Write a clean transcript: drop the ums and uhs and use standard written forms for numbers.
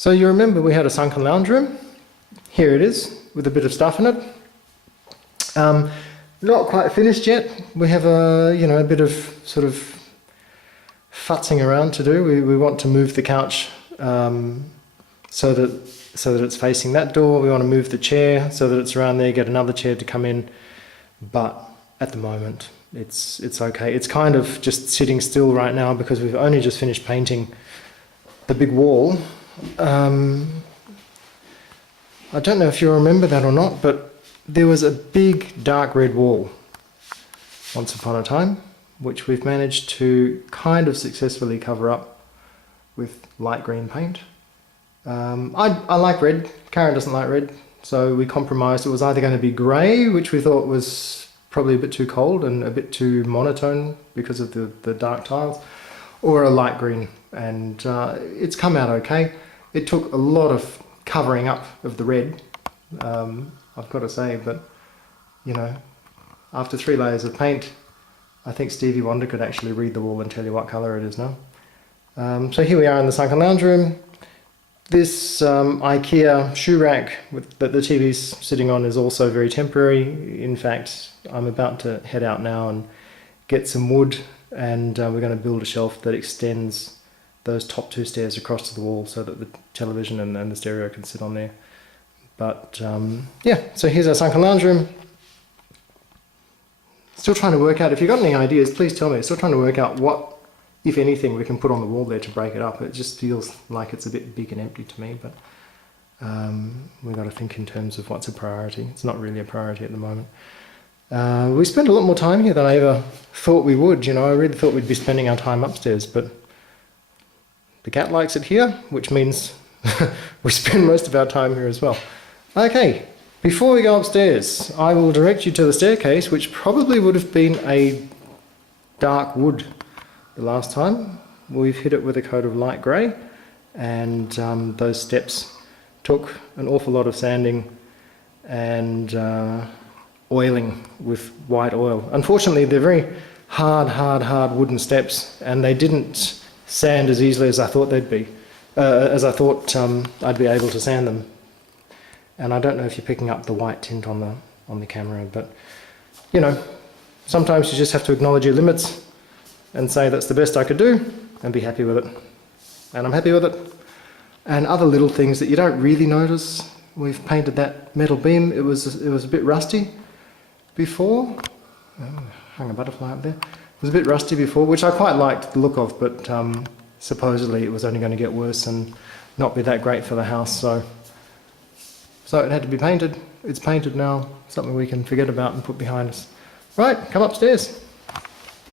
So you remember we had a sunken lounge room. Here it is, with a bit of stuff in it. Not quite finished yet. We have a bit of sort of futzing around to do. We want to move the couch so that it's facing that door. We want to move the chair so that it's around there, get another chair to come in. But at the moment, it's okay. It's kind of just sitting still right now because we've only just finished painting the big wall. I don't know if you remember that or not, but there was a big dark red wall once upon a time, which we've managed to kind of successfully cover up with light green paint. I like red, Karen doesn't like red, so we compromised. It was either going to be grey, which we thought was probably a bit too cold and a bit too monotone because of the dark tiles, or a light green, and it's come out okay. It took a lot of covering up of the red, I've got to say, but you know, after 3 layers of paint, I think Stevie Wonder could actually read the wall and tell you what colour it is now. So here we are in the sunken lounge room. This IKEA shoe rack that the TV's sitting on is also very temporary. In fact, I'm about to head out now and get some wood, and we're going to build a shelf that extends those top 2 stairs across to the wall so that the television and the stereo can sit on there. But yeah, so here's our sunken lounge room. Still trying to work out, if you've got any ideas, please tell me. Still trying to work out what, if anything, we can put on the wall there to break it up. It just feels like it's a bit big and empty to me, but we've got to think in terms of what's a priority. It's not really a priority at the moment. We spend a lot more time here than I ever thought we would. You know, I really thought we'd be spending our time upstairs, but the cat likes it here, which means we spend most of our time here as well. Okay, before we go upstairs, I will direct you to the staircase, which probably would have been a dark wood the last time. We've hit it with a coat of light grey, and those steps took an awful lot of sanding and oiling with white oil. Unfortunately, they're very hard wooden steps, and they didn't sand as easily as I thought they'd be, I'd be able to sand them. And I don't know if you're picking up the white tint on the camera, but you know, sometimes you just have to acknowledge your limits and say that's the best I could do and be happy with it. And I'm happy with it. And other little things that you don't really notice. We've painted that metal beam. It was a bit rusty before. Oh, hung a butterfly up there. It was a bit rusty before, which I quite liked the look of, but supposedly it was only going to get worse and not be that great for the house. So it had to be painted. It's painted now. Something we can forget about and put behind us. Right, come upstairs.